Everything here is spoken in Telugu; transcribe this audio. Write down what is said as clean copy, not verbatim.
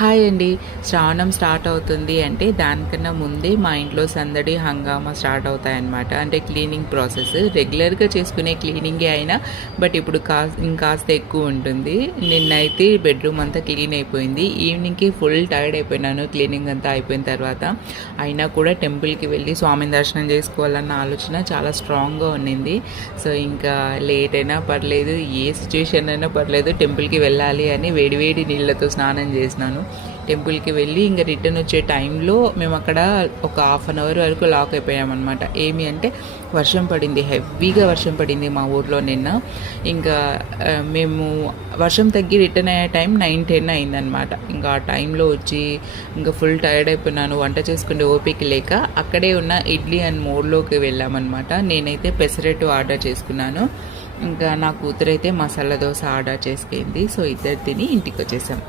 హాయ్ అండి. శ్రావణం స్టార్ట్ అవుతుంది అంటే దానికన్నా ముందే మా ఇంట్లో సందడి హంగామా స్టార్ట్ అవుతాయన్నమాట. అంటే క్లీనింగ్ ప్రాసెస్ రెగ్యులర్గా చేసుకునే క్లీనింగే అయినా బట్ ఇప్పుడు ఇంకాస్త ఎక్కువ ఉంటుంది. నిన్నైతే బెడ్రూమ్ అంతా క్లీన్ అయిపోయింది. ఈవినింగ్కి ఫుల్ టైర్డ్ అయిపోయినాను క్లీనింగ్ అంతా అయిపోయిన తర్వాత. అయినా కూడా టెంపుల్కి వెళ్ళి స్వామిని దర్శనం చేసుకోవాలన్న ఆలోచన చాలా స్ట్రాంగ్గా ఉన్నింది. సో ఇంకా లేట్ అయినా పర్లేదు, ఏ సిచ్యువేషన్ అయినా పర్లేదు, టెంపుల్కి వెళ్ళాలి అని వేడివేడి నీళ్ళతో స్నానం చేసినాను. టెంపుల్కి వెళ్ళి ఇంకా రిటర్న్ వచ్చే టైంలో మేము అక్కడ ఒక హాఫ్ అన్ అవర్ వరకు లాక్ అయిపోయామన్నమాట. ఏమి అంటే వర్షం పడింది, హెవీగా వర్షం పడింది మా ఊర్లో నిన్న. ఇంకా మేము వర్షం తగ్గి రిటర్న్ అయ్యే టైం 9-10 అయిందనమాట. ఇంకా ఆ టైంలో వచ్చి ఇంకా ఫుల్ టైర్డ్ అయిపోయినాను. వంట చేసుకునే ఓపిక లేక అక్కడే ఉన్న ఇడ్లీ అండ్ మోడ్లోకి వెళ్ళామన్నమాట. నేనైతే పెసరట్టు ఆర్డర్ చేసుకున్నాను. ఇంకా నా కూతురైతే మసాలా దోశ ఆర్డర్ చేసుకుంది. సో ఇద్దరు తిని ఇంటికి వచ్చేసాం.